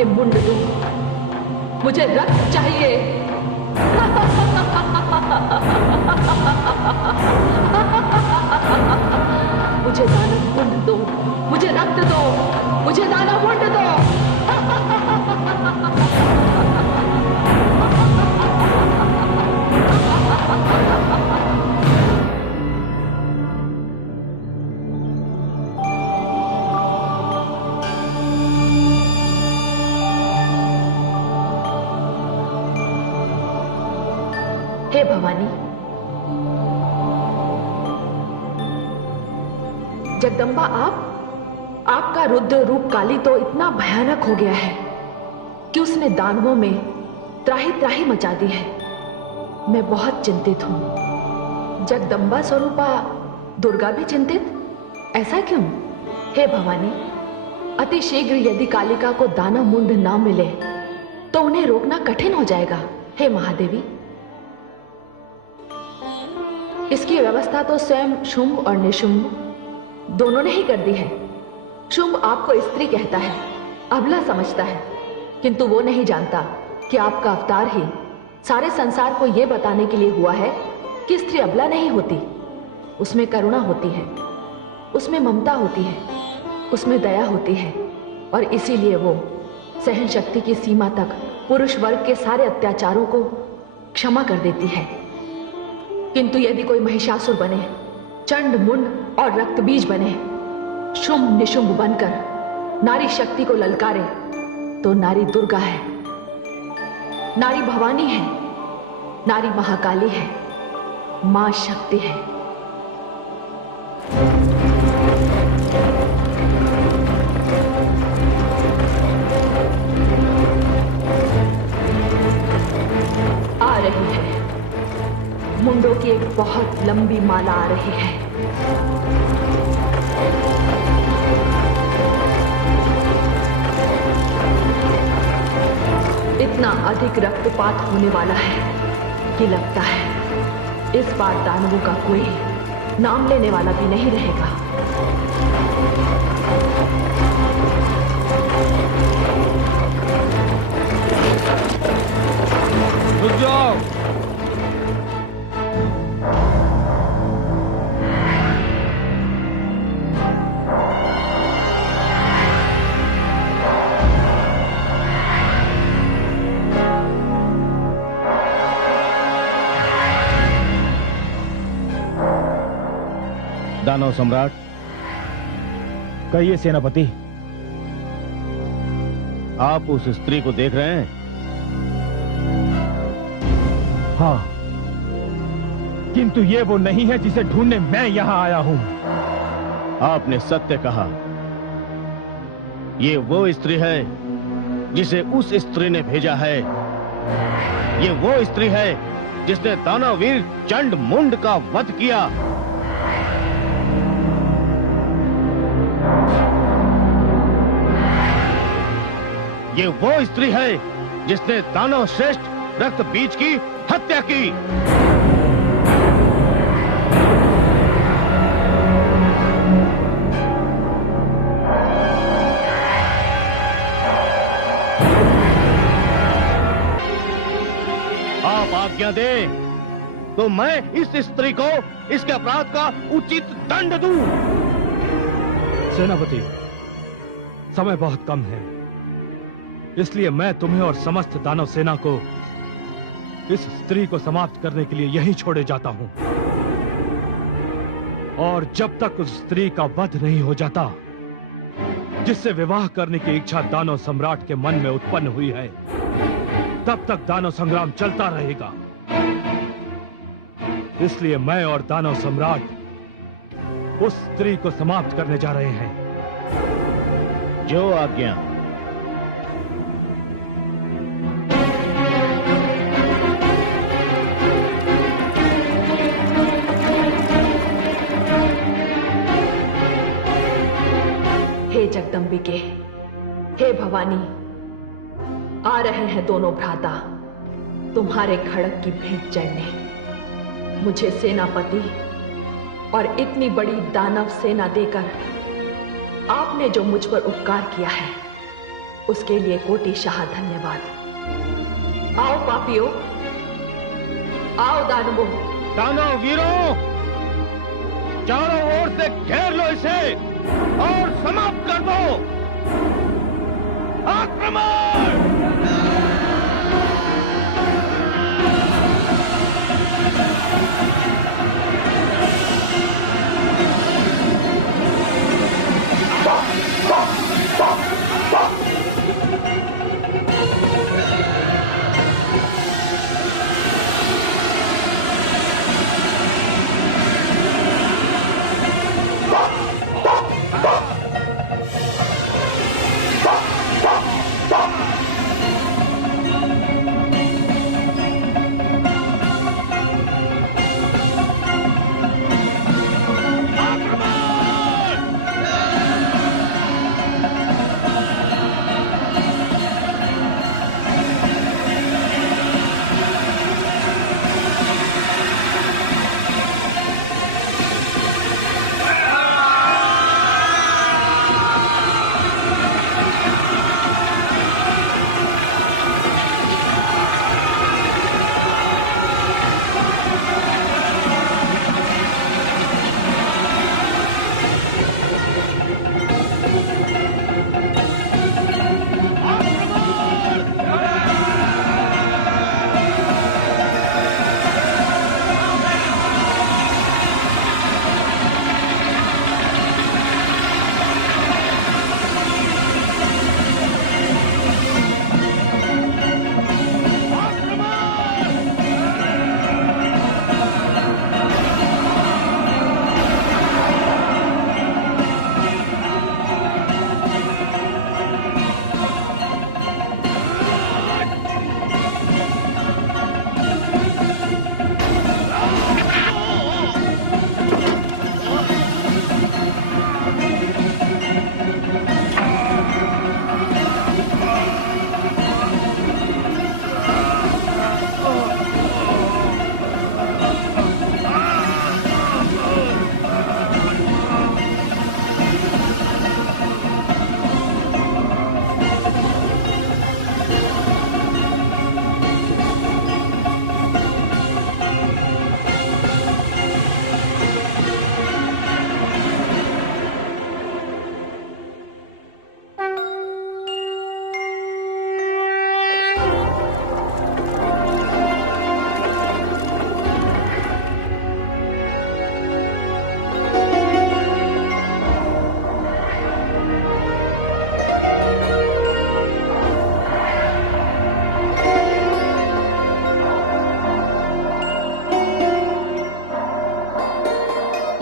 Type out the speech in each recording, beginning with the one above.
के मुंड दूं। मुझे रक्त चाहिए। मुझे दानव मुंड दो, मुझे रक्त दो, मुझे दानव मुंड दो। हे भवानी, जगदम्बा, आपका रुद्र रूप काली तो इतना भयानक हो गया है कि उसने दानवों में त्राही त्राही मचा दी है। मैं बहुत चिंतित हूं। जगदम्बा स्वरूपा दुर्गा भी चिंतित? ऐसा क्यों? हे भवानी, अति शीघ्र यदि कालिका को दानव मुंड ना मिले तो उन्हें रोकना कठिन हो जाएगा। हे महादेवी, इसकी व्यवस्था तो स्वयं शुंभ और निशुंभ दोनों ने ही कर दी है। शुंभ आपको स्त्री कहता है, अबला समझता है, किंतु वो नहीं जानता कि आपका अवतार ही सारे संसार को यह बताने के लिए हुआ है कि स्त्री अबला नहीं होती। उसमें करुणा होती है, उसमें ममता होती है, उसमें दया होती है, और इसीलिए वो सहन शक्ति की सीमा तक पुरुष वर्ग के सारे अत्याचारों को क्षमा कर देती है। किंतु यदि कोई महिषासुर बने, चंड मुंड और रक्त बीज बने, शुंभ निशुंभ बनकर नारी शक्ति को ललकारे, तो नारी दुर्गा है, नारी भवानी है, नारी महाकाली है, मां शक्ति है। आ रही है, मुंडों की एक बहुत लंबी माला आ रही है। इतना अधिक रक्तपात होने वाला है कि लगता है इस बार दानवों का कोई नाम लेने वाला भी नहीं रहेगा। रुक जाओ। दानव सम्राट, कहिए सेनापति, आप उस स्त्री को देख रहे हैं? हाँ, किंतु ये वो नहीं है जिसे ढूंढने मैं यहां आया हूं। आपने सत्य कहा, ये वो स्त्री है जिसे उस स्त्री ने भेजा है। ये वो स्त्री है जिसने दानववीर चंड मुंड का वध किया। ये वो स्त्री है जिसने दानव श्रेष्ठ रक्त बीज की हत्या की। आप आज्ञा दें तो मैं इस स्त्री को इसके अपराध का उचित दंड दूं। सेनापति, समय बहुत कम है, इसलिए मैं तुम्हें और समस्त दानव सेना को इस स्त्री को समाप्त करने के लिए यहीं छोड़े जाता हूं। और जब तक उस स्त्री का वध नहीं हो जाता जिससे विवाह करने की इच्छा दानव सम्राट के मन में उत्पन्न हुई है, तब तक दानव संग्राम चलता रहेगा। इसलिए मैं और दानव सम्राट उस स्त्री को समाप्त करने जा रहे हैं। जो आज्ञा। हे जगदम्बिके, हे भवानी, आ रहे हैं दोनों भ्राता तुम्हारे खड़क की भेंट चढ़ने। मुझे सेनापति और इतनी बड़ी दानव सेना देकर आपने जो मुझ पर उपकार किया है, उसके लिए कोटि शाह धन्यवाद। आओ पापियों, आओ दानवों। दानव वीरों, चारों ओर से घेर लो इसे और समाप्त कर दो। आक्रमण!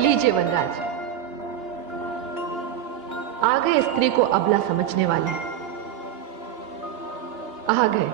लीजिए वनराज, आ गए स्त्री को अबला समझने वाले, आ गए।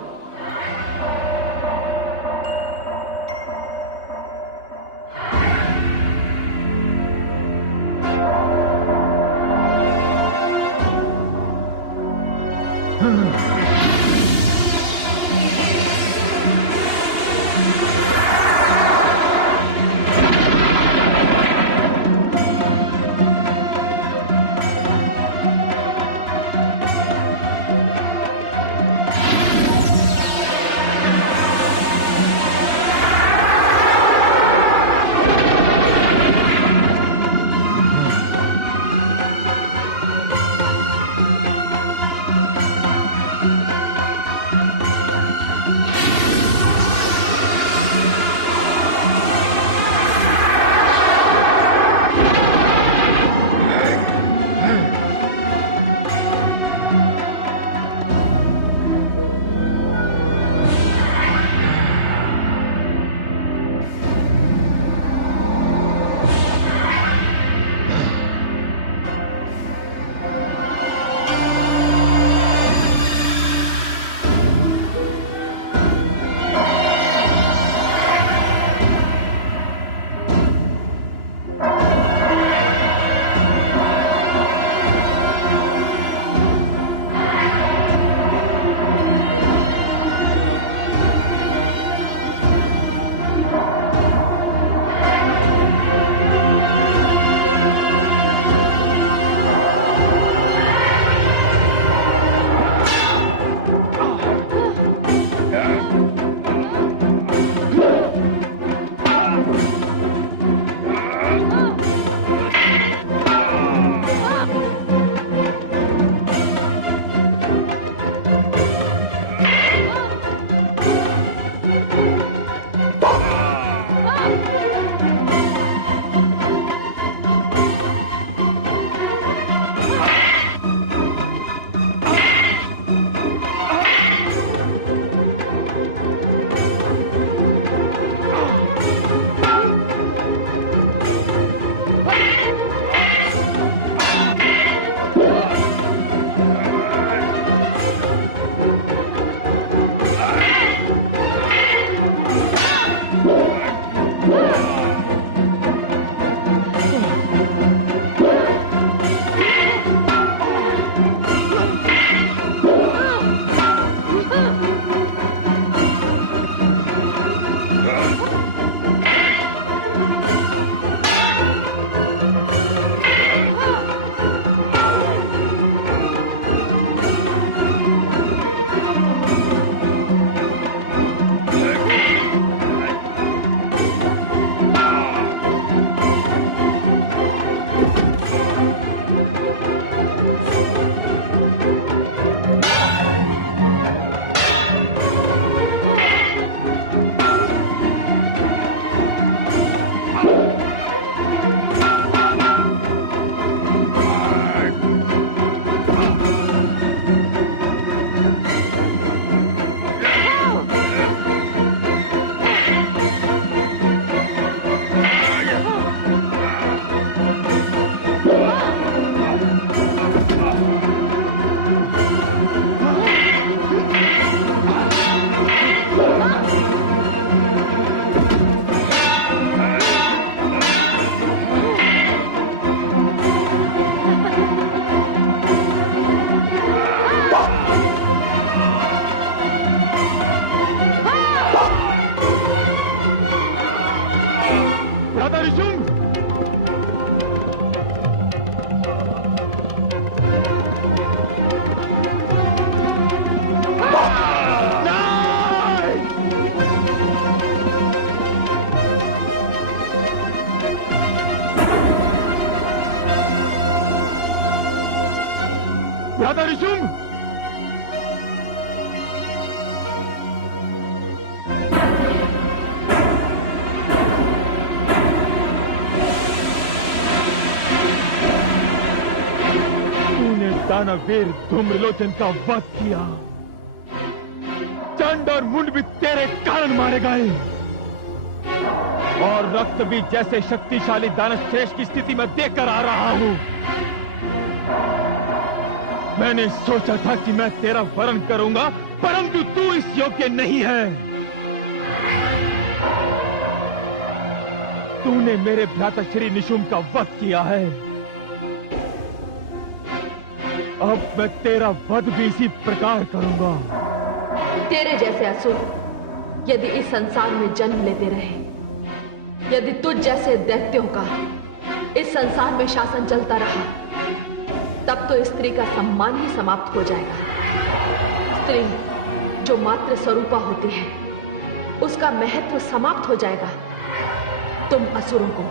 था निशुंभ? तूने दानवीर धूम्रलोचन का वध किया। चंड और मुंड भी तेरे कारण मारे गए, और रक्त भी जैसे शक्तिशाली दानश्रेष्ठ की स्थिति में देखकर आ रहा हूं। मैंने सोचा था कि मैं तेरा वरण करूंगा, परंतु तू इस योग्य नहीं है। तूने मेरे भ्राता श्री निशुंभ का वध किया है। अब मैं तेरा वध भी इसी प्रकार करूंगा। तेरे जैसे असुर यदि इस संसार में जन्म लेते रहे, यदि तुझ जैसे दैत्यों का इस संसार में शासन चलता रहा, तब तो स्त्री का सम्मान ही समाप्त हो जाएगा। स्त्री जो मात्र स्वरूपा होती है, उसका महत्व समाप्त हो जाएगा। तुम असुरों को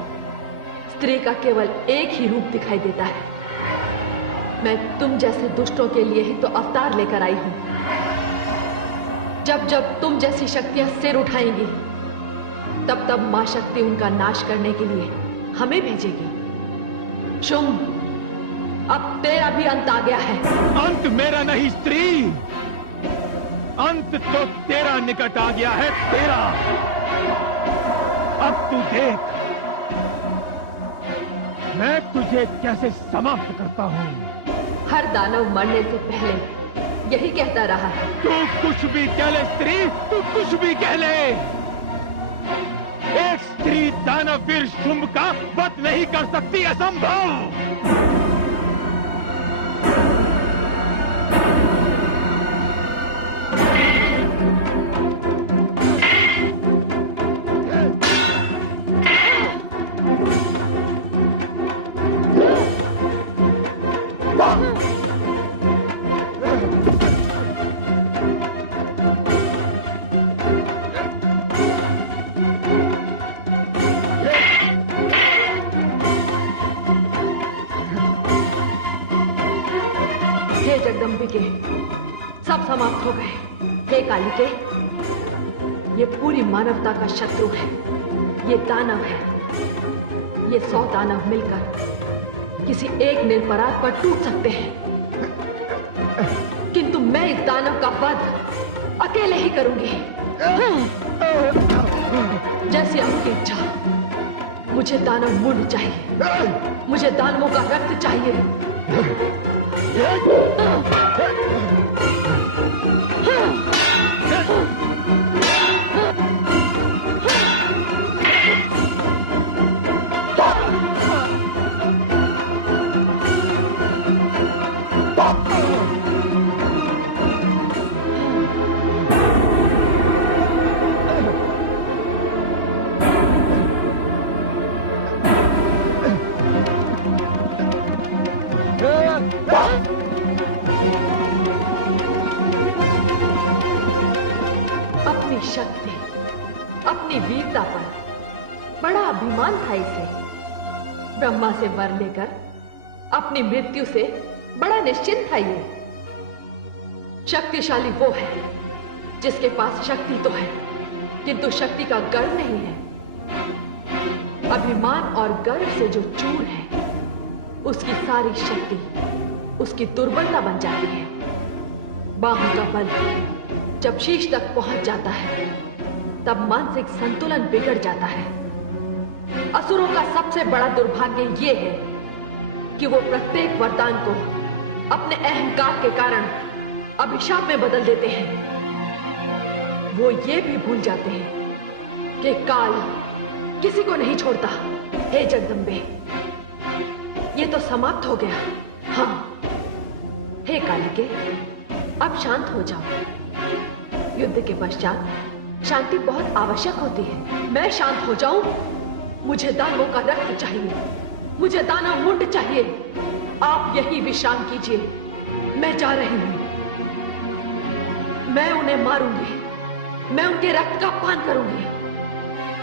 स्त्री का केवल एक ही रूप दिखाई देता है। मैं तुम जैसे दुष्टों के लिए ही तो अवतार लेकर आई हूं। जब जब तुम जैसी शक्तियां सिर उठाएंगी, तब तब मां शक्ति उनका नाश करने के लिए हमें भेजेगी। शुंभ, अब तेरा भी अंत आ गया है। अंत मेरा नहीं स्त्री, अंत तो तेरा निकट आ गया है। तेरा अब तू देख, मैं तुझे कैसे समाप्त करता हूं। हर दानव मरने से पहले यही कहता रहा है। तू कुछ भी कह ले स्त्री, तू कुछ भी कह ले। एक स्त्री दानवीर शुंभ का वध नहीं कर सकती, असंभव। हे जगदम्बिके, सब समाप्त हो गए। हे कालिके, ये पूरी मानवता का शत्रु है। ये दानव है। ये 100 दानव मिलकर किसी एक निरपराध पर टूट सकते हैं, किंतु मैं इस दानव का वध अकेले ही करूंगी। जैसी आपकी इच्छा। मुझे दानव मुंड चाहिए। मुझे दानवों का रक्त चाहिए। अपनी शक्ति, अपनी वीरता पर बड़ा अभिमान था इसे। ब्रह्मा से वर लेकर अपनी मृत्यु से बड़ा निश्चिंत था ये। शक्तिशाली वो है जिसके पास शक्ति तो है, किंतु शक्ति का गर्व नहीं है। अभिमान और गर्व से जो चूर है, उसकी सारी शक्ति उसकी दुर्बलता बन जाती है। बाहों का बल जब शीश तक पहुंच जाता है, तब मानसिक संतुलन बिगड़ जाता है। असुरों का सबसे बड़ा दुर्भाग्य ये है कि वो प्रत्येक वरदान को अपने अहंकार के कारण अभिशाप में बदल देते हैं। वो ये भी भूल जाते हैं कि काल किसी को नहीं छोड़ता। हे जगदम्बे, ये तो समाप्त हो गया। हाँ, हे कालिके, अब शांत हो जाओ। युद्ध के पश्चात शांति बहुत आवश्यक होती है। मैं शांत हो जाऊं? मुझे दानवों का रक्त चाहिए। मुझे दानव मुंड चाहिए। आप यही विश्राम कीजिए, मैं जा रही हूं। मैं उन्हें मारूंगी। मैं उनके रक्त का पान करूंगी।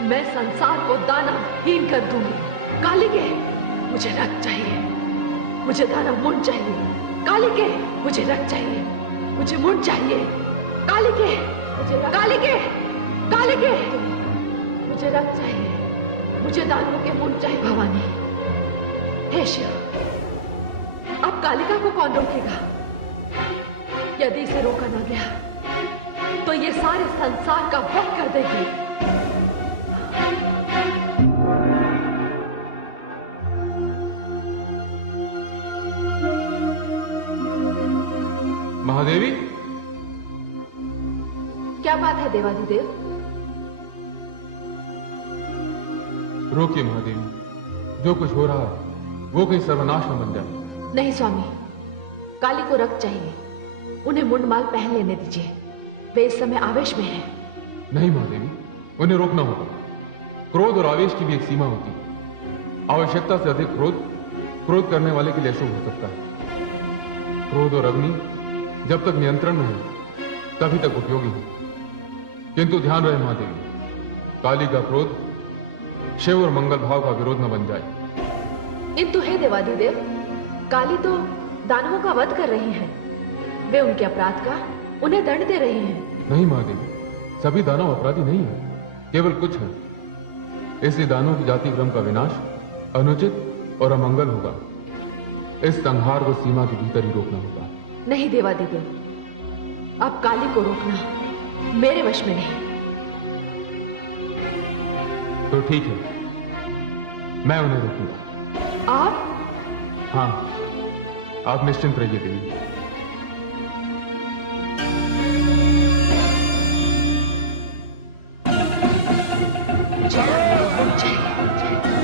मैं संसार को दानवहीन कर दूंगी। कालिके, मुझे रक्त चाहिए। मुझे दानव मुंड चाहिए। कालिके, मुझे रक्त चाहिए, मुझे मुंड चाहिए। कालिके, कालिके, कालिके, मुझे रक्त चाहिए, मुझे दानवों के मुंड चाहिए। भवानी, हे शिव, अब कालिका को कौन रोकेगा? यदि इसे रोका ना गया तो ये सारे संसार का वध कर देगी। महादेवी, क्या बात है देवाधिदेव? रोकिए महादेवी, जो कुछ हो रहा है वो कहीं सर्वनाश न बन जाए। नहीं स्वामी, काली को रक्त चाहिए, उन्हें मुंडमाल पहन लेने दीजिए, वे इस समय आवेश में हैं। नहीं महादेवी, उन्हें रोकना होगा। क्रोध और आवेश की भी एक सीमा होती है। आवश्यकता से अधिक क्रोध करने वाले के लिए अशुभ हो सकता है। क्रोध और अग्नि जब तक नियंत्रण में है तभी तक उपयोगी है। किंतु ध्यान रहे महादेवी, काली का क्रोध शिव और मंगल भाव का विरोध न बन जाए। किंतु हे देवाधिदेव, काली तो दानवों का वध कर रही हैं, वे उनके अपराध का उन्हें दंड दे रही हैं। नहीं महादेवी, सभी दानव अपराधी नहीं है, केवल कुछ हैं। इसलिए दानवों की जाति क्रम का विनाश अनुचित और अमंगल होगा। इस संहार को सीमा के भीतर ही रोकना होगा। नहीं देवाधिदेव, अब काली को रोकना मेरे वश में नहीं। तो ठीक है, मैं उन्हें रोकूंगा। आप? हाँ, आप निश्चिंत रहिए देवी।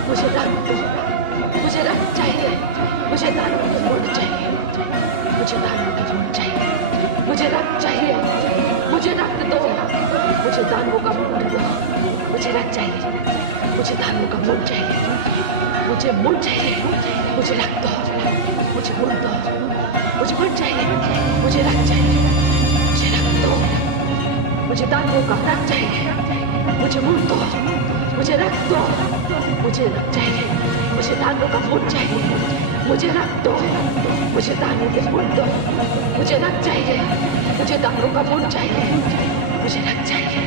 मुझे दानव दो, मुझे रक्त चाहिए, मुझे दानव के मुंड चाहिए, मुझे दानव के मुंड चाहिए, मुझे रक्त चाहिए, मुझे रक्त दो, मुझे दानवों का मुंड दो, मुझे रक्त चाहिए, मुझे दानवों का मुंड चाहिए, मुझे मुंड चाहिए, मुझे रक्त दो, मुझे मुंड दो, मुझे मुंड चाहिए, मुझे रक्त चाहिए, मुझे रक्त दो, मुझे दानवों का रक्त चाहिए, मुझे मुंड दो, मुझे रक्त दो, मुझे रक्त चाहिए, मुझे दानवों का मुंड चाहिए, मुझे रक्त दो, मुझे दानवों के मुंड दो, मुझे रक्त चाहिए, मुझे दानवों का मुंड चाहिए, मुझे रक्त चाहिए,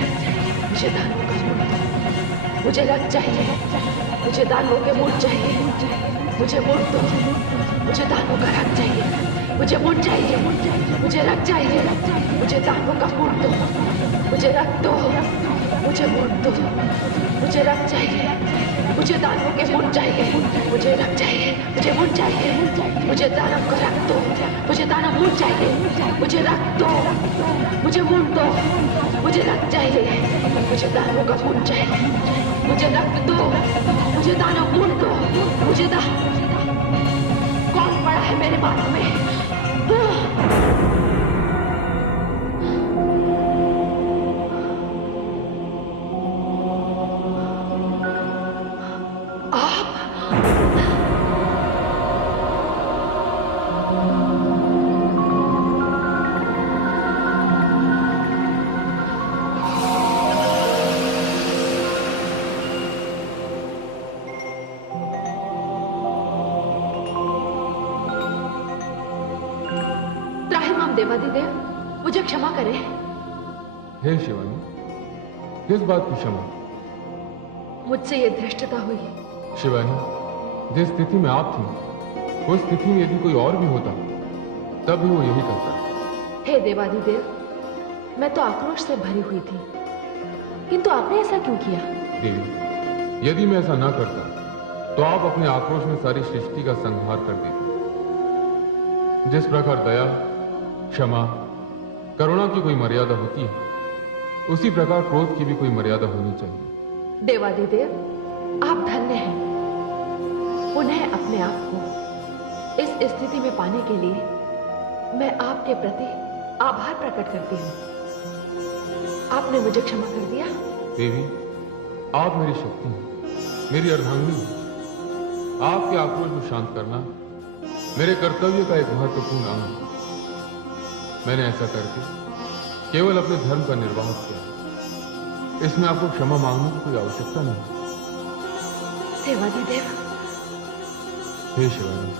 मुझे दानवों का मुंड दो, मुझे रक्त चाहिए, मुझे दानवों के मुंड चाहिए, मुझे मुंड दो, मुझे दानवों का रक्त चाहिए, मुझे मुंड चाहिए, मुझे रक्त चाहिए, मुझे दानवों का मुंड दो, मुझे रक्त दो, मुझे मुंड दो, मुझे रक्त चाहिए, मुझे दानवों के मुंड चाहिए, मुझे रक्त चाहिए, मुझे मुंड चाहिए, मुझे दानव का रक्त दो, मुझे दानव मुंड चाहिए, मुझे रक्त दो, मुझे मुंड दो, मुझे रक्त चाहिए, मुझे दानवों का मुंड चाहिए, मुझे रक्त दो, मुझे दानव मुंड दो, मुझे कौन पड़ा है मेरे मार्ग में? देवाधिदेव, मुझे क्षमा करें। हे शिवानी, किस बात की क्षमा? मुझसे ये धृष्टता हुई। शिवानी, जिस स्थिति में आप थी उस स्थिति में यदि कोई और भी होता तब भी वो यही करता। हे देवाधिदेव, मैं तो आक्रोश से भरी हुई थी, किंतु आपने ऐसा क्यों किया? देवी, यदि मैं ऐसा ना करता तो आप अपने आक्रोश में सारी सृष्टि का संहार कर देते। जिस प्रकार दया, क्षमा, करुणा की कोई मर्यादा होती है, उसी प्रकार क्रोध की भी कोई मर्यादा होनी चाहिए। देवाधिदेव, आप धन्य हैं। पुनः अपने आप को इस स्थिति में पाने के लिए मैं आपके प्रति आभार प्रकट करती हूँ। आपने मुझे क्षमा कर दिया। देवी, आप मेरी शक्ति हैं, मेरी अर्धांगिनी हैं। आपके आक्रोश को शांत करना मेरे कर्तव्य का एक महत्वपूर्ण अंग है। मैंने ऐसा करके केवल अपने धर्म का निर्वाह किया। इसमें आपको क्षमा मांगने की कोई आवश्यकता नहीं। देवाधिदेव, हे शिवानी,